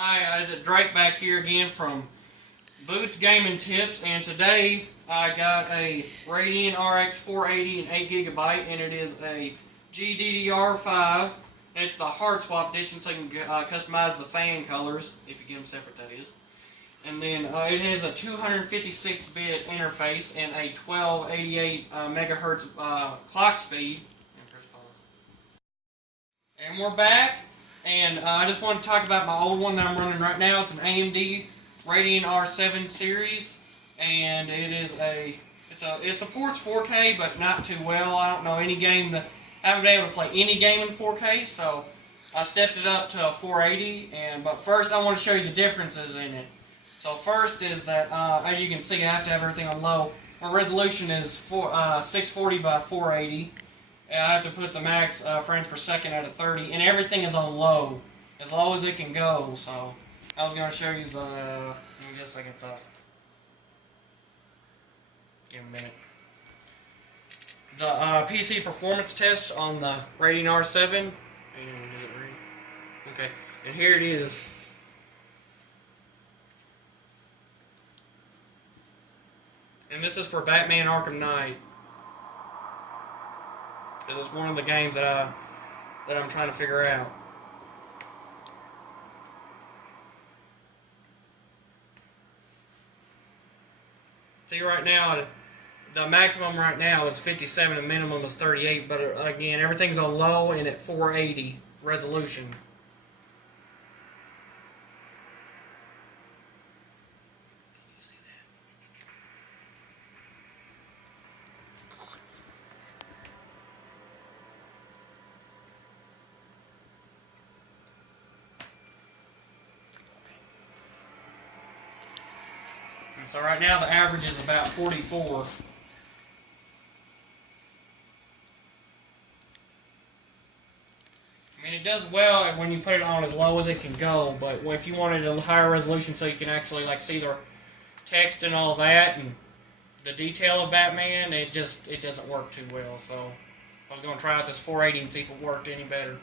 Hi, Drake back here again from Boots Gaming Tips, and today I got a Radeon RX 480 and 8GB, and it is a GDDR5. It's the hard swap edition, so you can customize the fan colors if you get them separate, that is. And then it has a 256-bit interface and a 1288 megahertz clock speed. And we're back. And I just want to talk about my old one that I'm running right now. It's an AMD Radeon R7 series, and it supports 4K, but not too well. I don't know any game that I haven't been able to play any game in 4K, so I stepped it up to a 480. But first, I want to show you the differences in it. So first is that, as you can see, I have to have everything on low. My resolution is 640 by 480. I have to put the max frames per second at a 30, and everything is on low, as low as it can go. So I was going to show you the. Let me just a second thought. Give me a minute. The PC performance test on the Radeon R7. Okay, and here it is. And this is for Batman Arkham Knight. This is one of the games that I'm trying to figure out. See, right now, the maximum right now is 57 and minimum is 38, but again, everything's on low and at 480 resolution. So right now the average is about 44. I mean, it does well when you put it on as low as it can go, but if you wanted a higher resolution so you can actually see the text and all that and the detail of Batman, it doesn't work too well. So I was going to try out this 480 and see if it worked any better.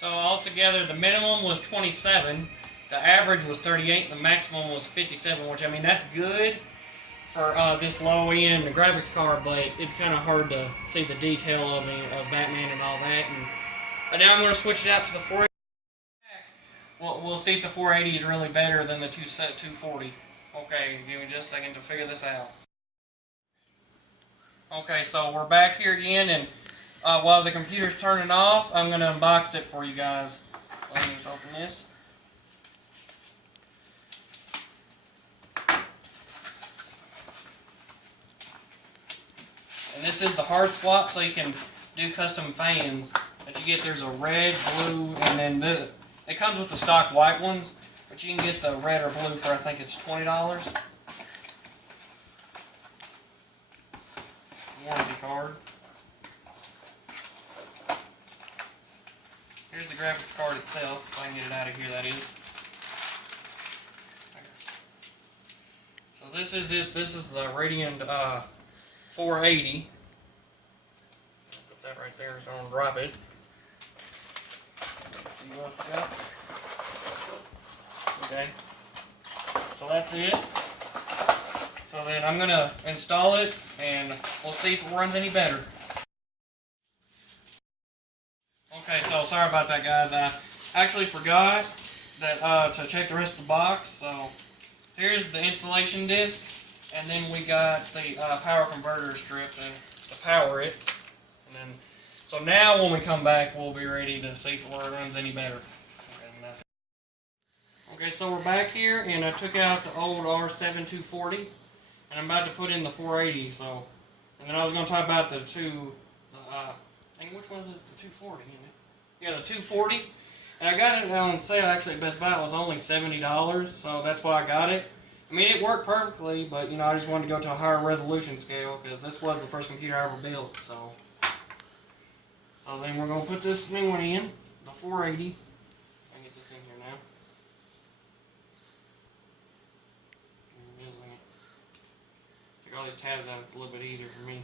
So altogether, the minimum was 27, the average was 38, and the maximum was 57, which, I mean, that's good for this low-end graphics card, but it's kind of hard to see the detail of Batman and all that. And now I'm going to switch it out to the 480. We'll see if the 480 is really better than the 240. Okay, give me just a second to figure this out. Okay, so we're back here again, and while the computer's turning off, I'm going to unbox it for you guys. Let me just open this. And this is the hard swap, so you can do custom fans that you get. There's a red, blue, and then it comes with the stock white ones, but you can get the red or blue for, I think it's $20. Warranty card. Here's the graphics card itself, if I can get it out of here, that is. So this is it. This is the Radeon 480. I'll put that right there so I don't drop it. Let's see what we got. Okay. So that's it. So then I'm going to install it, and we'll see if it runs any better. Okay, so sorry about that, guys. I actually forgot that to check the rest of the box. So here's the installation disc, and then we got the power converter strip to power it. And then, so now when we come back, we'll be ready to see if it runs any better. Okay, and that's it. Okay, so we're back here, and I took out the old R7 240, and I'm about to put in the 480. So, and then I was going to talk about the which one is it? The 240, isn't it? Yeah, the 240. And I got it on sale actually at Best Buy. It was only $70, so that's why I got it. I mean, it worked perfectly, but you know, I just wanted to go to a higher resolution scale because this was the first computer I ever built. So then we're gonna put this new one in, the 480. I can get this in here now. Take all these tabs out. It's a little bit easier for me.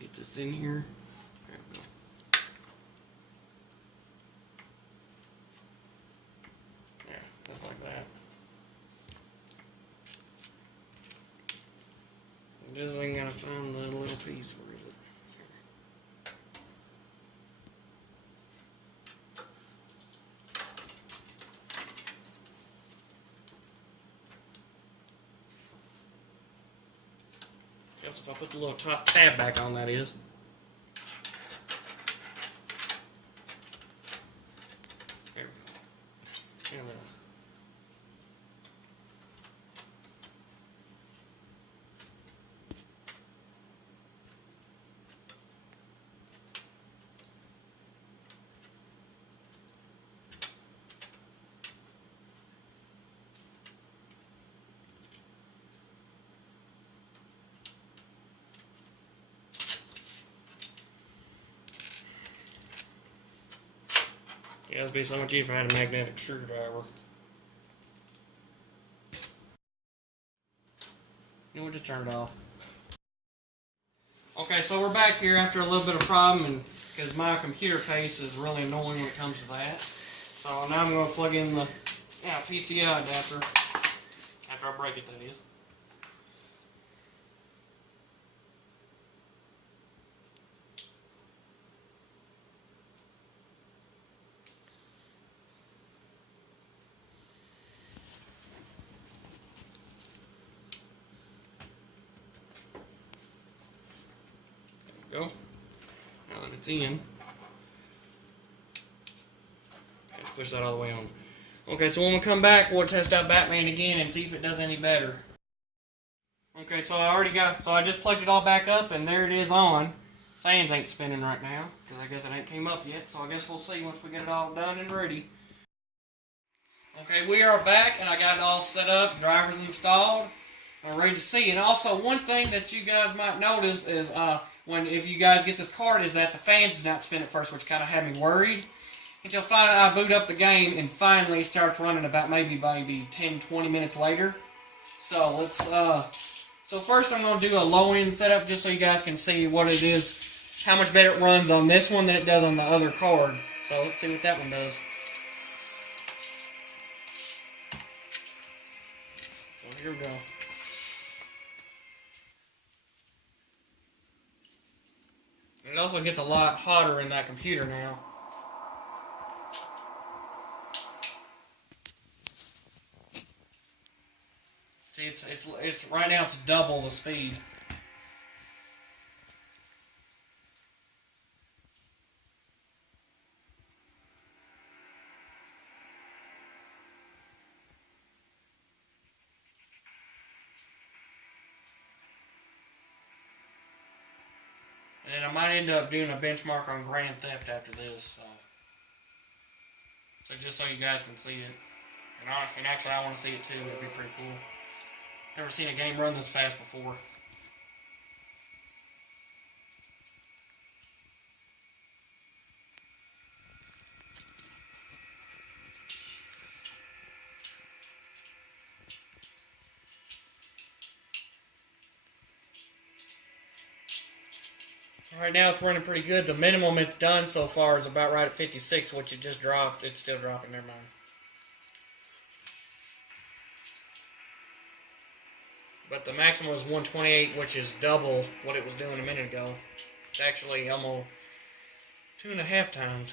Get this in here. There we go. Yeah, just like that. I'm just gotta find the little piece. Where is it? Yes, if I put the little top tab back on, that is. There we go. And, yeah, it'd be so much easier if I had a magnetic screwdriver. You know what, just turn it off. Okay, so we're back here after a little bit of problem, and because my computer case is really annoying when it comes to that. So now I'm going to plug in the PCI adapter after I break it, that is. Go. Now that it's in, push that all the way on. Okay, so when we come back, we'll test out Batman again and see if it does any better. Okay, so I just plugged it all back up, and there it is on. Fans ain't spinning right now, because I guess it ain't came up yet, so I guess we'll see once we get it all done and ready. Okay, we are back, and I got it all set up, drivers installed, and ready to see. And also, one thing that you guys might notice is, if you guys get this card, is that the fans does not spin at first, which kind of had me worried. Until finally I boot up the game and finally it starts running about maybe 10-20 minutes later. So let's so first I'm going to do a low end setup just so you guys can see what it is, how much better it runs on this one than it does on the other card. So let's see what that one does. So here we go. It also gets a lot hotter in that computer now. See, it's right now it's double the speed. And I might end up doing a benchmark on Grand Theft after this, so just so you guys can see it. And actually I want to see it too, it'd be pretty cool. Never seen a game run this fast before. Right now it's running pretty good. The minimum it's done so far is about right at 56, which it just dropped. It's still dropping, never mind. but the maximum was 128, which is double what it was doing a minute ago. It's actually almost 2.5 times.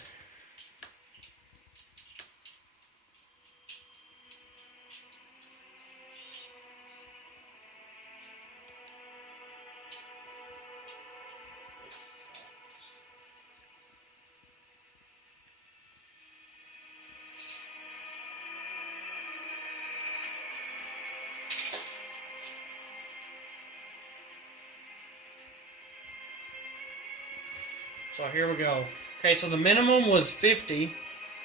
So here we go. Okay, so the minimum was 50.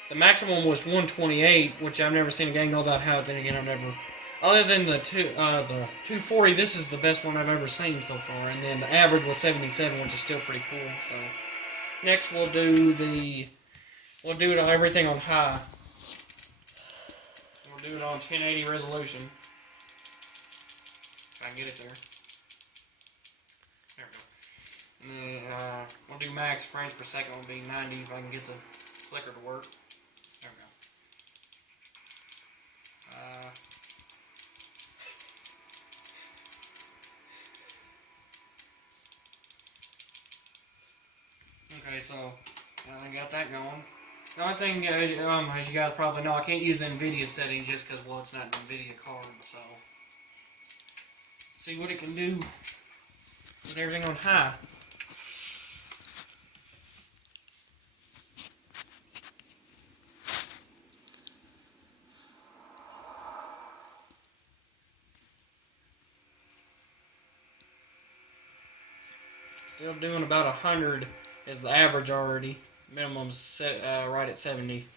The maximum was 128, which I've never seen a game go that high. Then again, I've never, other than the 240, this is the best one I've ever seen so far. And then the average was 77, which is still pretty cool. So next we'll do everything on high. We'll do it on 1080 resolution. If I can get it there. There we go. And then we'll do max frames per second will be 90 if I can get the flicker to work. There we go. Okay, so I got that going. The only thing, as you guys probably know, I can't use the NVIDIA settings just because, well, it's not an NVIDIA card, so see what it can do with everything on high. Still doing about 100 is the average already. Minimum's right at 70.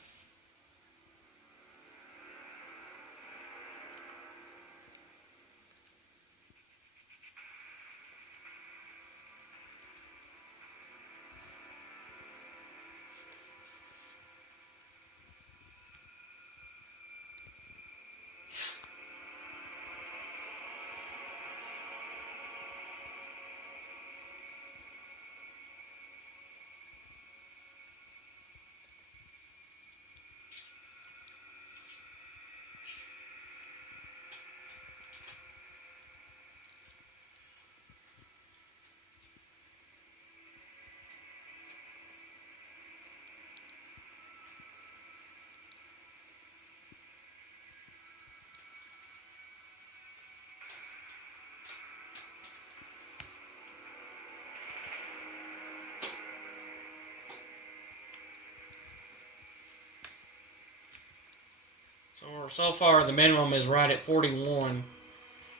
So far, the minimum is right at 41.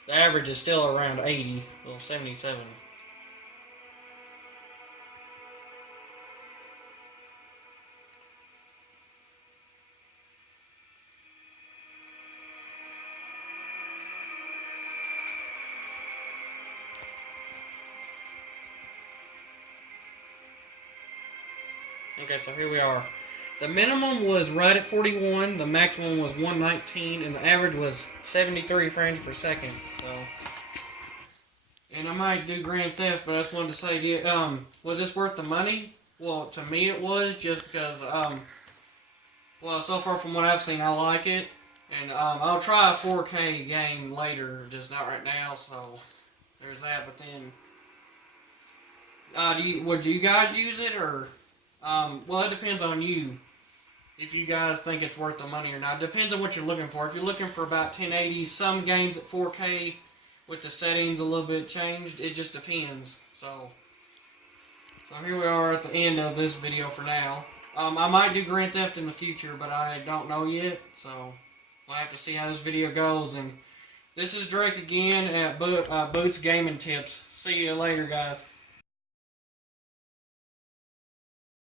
The average is still around 80, well, 77. Okay, so here we are. The minimum was right at 41, the maximum was 119, and the average was 73 frames per second. So, and I might do Grand Theft, but I just wanted to say, was this worth the money? Well, to me it was, just because, well, so far from what I've seen, I like it. And I'll try a 4K game later, just not right now, so there's that. But then, would you guys use it, or, well, it depends on you. If you guys think it's worth the money or not. It depends on what you're looking for. If you're looking for about 1080, some games at 4K with the settings a little bit changed, it just depends. So here we are at the end of this video for now. I might do Grand Theft in the future, but I don't know yet. So we'll have to see how this video goes. And this is Drake again at Boots Gaming Tips. See you later, guys.